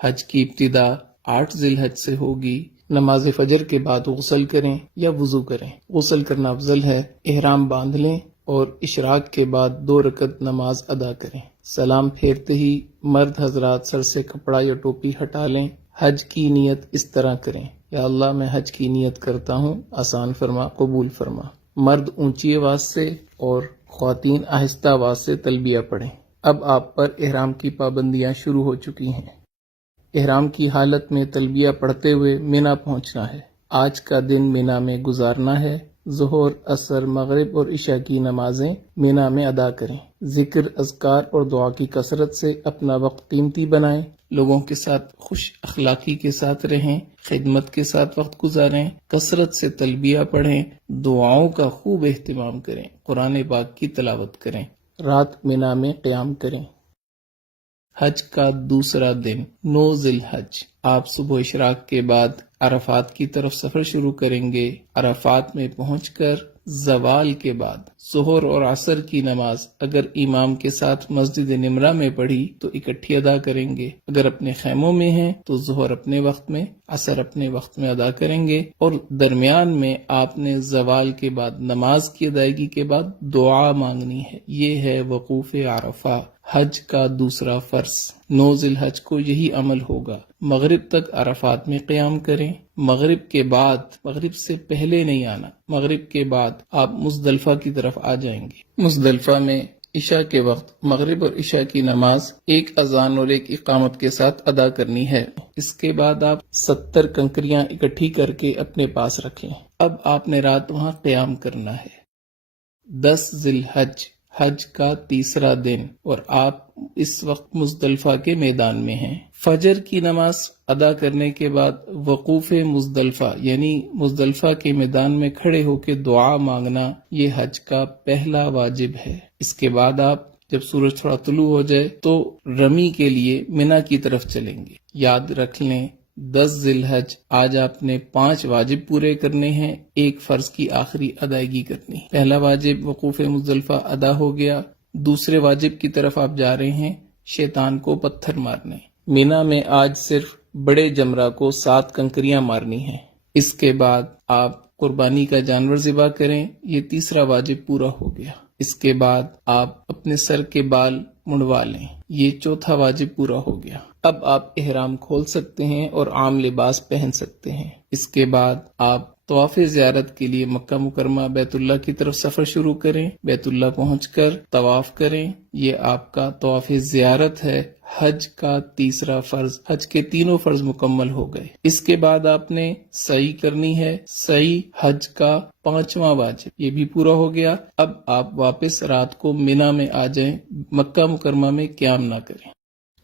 حج کی ابتدا 8 ذی الحج سے ہوگی۔ نماز فجر کے بعد غسل کریں یا وضو کریں۔ غسل کرنا افضل ہے۔ احرام باندھ لیں اور اشراق کے بعد 2 رکعت نماز ادا کریں۔ سلام پھیرتے ہی مرد حضرات سر سے کپڑا یا ٹوپی ہٹا لیں۔ حج کی نیت اس طرح کریں: یا اللہ میں حج کی نیت کرتا ہوں، آسان فرما، قبول فرما۔ مرد اونچی آواز سے اور خواتین آہستہ آواز سے تلبیہ پڑھیں۔ اب آپ پر احرام کی پابندیاں شروع ہو چکی ہیں۔ احرام کی حالت میں تلبیہ پڑھتے ہوئے مینا پہنچنا ہے۔ آج کا دن مینا میں گزارنا ہے۔ ظہر، عصر، مغرب اور عشاء کی نمازیں مینا میں ادا کریں۔ ذکر، اذکار اور دعا کی کثرت سے اپنا وقت قیمتی بنائیں۔ لوگوں کے ساتھ خوش اخلاقی کے ساتھ رہیں، خدمت کے ساتھ وقت گزاریں، کثرت سے تلبیہ پڑھیں، دعاؤں کا خوب اہتمام کریں، قرآن پاک کی تلاوت کریں، رات مینا میں قیام کریں۔ حج کا دوسرا دن 9 ذی الحج، آپ صبح اشراق کے بعد عرفات کی طرف سفر شروع کریں گے۔ عرفات میں پہنچ کر زوال کے بعد ظہر اور عصر کی نماز اگر امام کے ساتھ مسجد نمرہ میں پڑھی تو اکٹھی ادا کریں گے۔ اگر اپنے خیموں میں ہیں تو ظہر اپنے وقت میں، عصر اپنے وقت میں ادا کریں گے، اور درمیان میں آپ نے زوال کے بعد نماز کی ادائیگی کے بعد دعا مانگنی ہے۔ یہ ہے وقوف عرفہ، حج کا دوسرا فرض۔ 9 ذی الحج کو یہی عمل ہوگا۔ مغرب تک عرفات میں قیام کریں۔ مغرب کے بعد، مغرب سے پہلے نہیں آنا، مغرب کے بعد آپ مزدلفہ کی طرف آ جائیں گے۔ مزدلفہ میں عشاء کے وقت مغرب اور عشاء کی نماز ایک اذان اور ایک اقامت کے ساتھ ادا کرنی ہے۔ اس کے بعد آپ 70 کنکریاں اکٹھی کر کے اپنے پاس رکھیں۔ اب آپ نے رات وہاں قیام کرنا ہے۔ 10 ذی الحج، حج کا تیسرا دن، اور آپ اس وقت مزدلفہ کے میدان میں ہیں۔ فجر کی نماز ادا کرنے کے بعد وقوف مزدلفہ یعنی مزدلفہ کے میدان میں کھڑے ہو کے دعا مانگنا، یہ حج کا پہلا واجب ہے۔ اس کے بعد آپ جب سورج تھوڑا طلوع ہو جائے تو رمی کے لیے مینا کی طرف چلیں گے۔ یاد رکھ لیں 10 ذی الحج آج آپ نے 5 واجب پورے کرنے ہیں، ایک فرض کی آخری ادائیگی کرنی۔ پہلا واجب وقوف مزدلفہ ادا ہو گیا۔ دوسرے واجب کی طرف آپ جا رہے ہیں، شیطان کو پتھر مارنے۔ مینا میں آج صرف بڑے جمرہ کو 7 کنکریاں مارنی ہیں۔ اس کے بعد آپ قربانی کا جانور ذبح کریں، یہ تیسرا واجب پورا ہو گیا۔ اس کے بعد آپ اپنے سر کے بال منڈوا لیں، یہ چوتھا واجب پورا ہو گیا۔ اب آپ احرام کھول سکتے ہیں اور عام لباس پہن سکتے ہیں۔ اس کے بعد آپ طواف زیارت کے لیے مکہ مکرمہ بیت اللہ کی طرف سفر شروع کریں۔ بیت اللہ پہنچ کر طواف کریں، یہ آپ کا طواف زیارت ہے۔ حج کا تیسرا فرض، حج کے تینوں فرض مکمل ہو گئے۔ اس کے بعد آپ نے سعی کرنی ہے، سعی حج کا 5واں واجب، یہ بھی پورا ہو گیا۔ اب آپ واپس رات کو مینا میں آ جائیں، مکہ مکرمہ میں قیام نہ کریں۔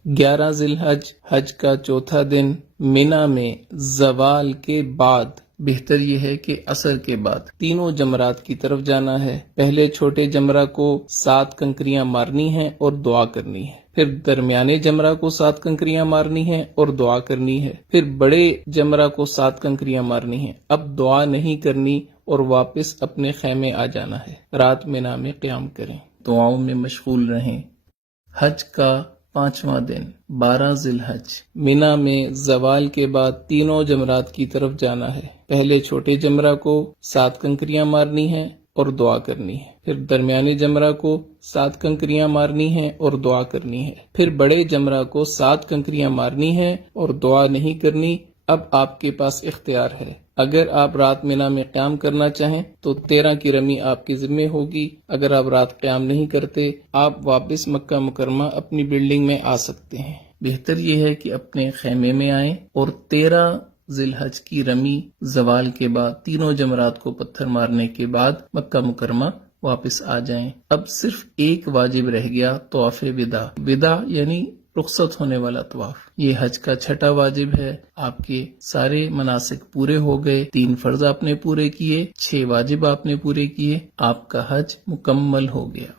11 ذی الحج، حج کا چوتھا دن، مینا میں زوال کے بعد، بہتر یہ ہے کہ عصر کے بعد، تینوں جمرات کی طرف جانا ہے۔ پہلے چھوٹے جمرہ کو 7 کنکریاں مارنی ہیں اور دعا کرنی ہے، پھر درمیانے جمرہ کو 7 کنکریاں مارنی ہیں اور دعا کرنی ہے، پھر بڑے جمرہ کو 7 کنکریاں مارنی ہیں۔ اب دعا نہیں کرنی اور واپس اپنے خیمے آ جانا ہے۔ رات مینا میں قیام کریں، دعاؤں میں مشغول رہیں۔ حج کا 5واں دن، 12 ذی الحج، مینا میں زوال کے بعد تینوں جمرات کی طرف جانا ہے۔ پہلے چھوٹے جمرہ کو 7 کنکریاں مارنی ہیں اور دعا کرنی ہے، پھر درمیانے جمرہ کو 7 کنکریاں مارنی ہیں اور دعا کرنی ہے، پھر بڑے جمرہ کو 7 کنکریاں مارنی ہیں اور دعا نہیں کرنی۔ اب آپ کے پاس اختیار ہے، اگر آپ رات مینا میں قیام کرنا چاہیں تو 13 کی رمی آپ کے ذمہ ہوگی۔ اگر آپ رات قیام نہیں کرتے، آپ واپس مکہ مکرمہ اپنی بلڈنگ میں آ سکتے ہیں۔ بہتر یہ ہے کہ اپنے خیمے میں آئیں اور 13 ذی الحج کی رمی زوال کے بعد تینوں جمرات کو پتھر مارنے کے بعد مکہ مکرمہ واپس آ جائیں۔ اب صرف ایک واجب رہ گیا، طواف وداع۔ وداع یعنی رخصت ہونے والا طواف، یہ حج کا 6واں واجب ہے۔ آپ کے سارے مناسک پورے ہو گئے، 3 فرض آپ نے پورے کیے، 6 واجب آپ نے پورے کیے، آپ کا حج مکمل ہو گیا۔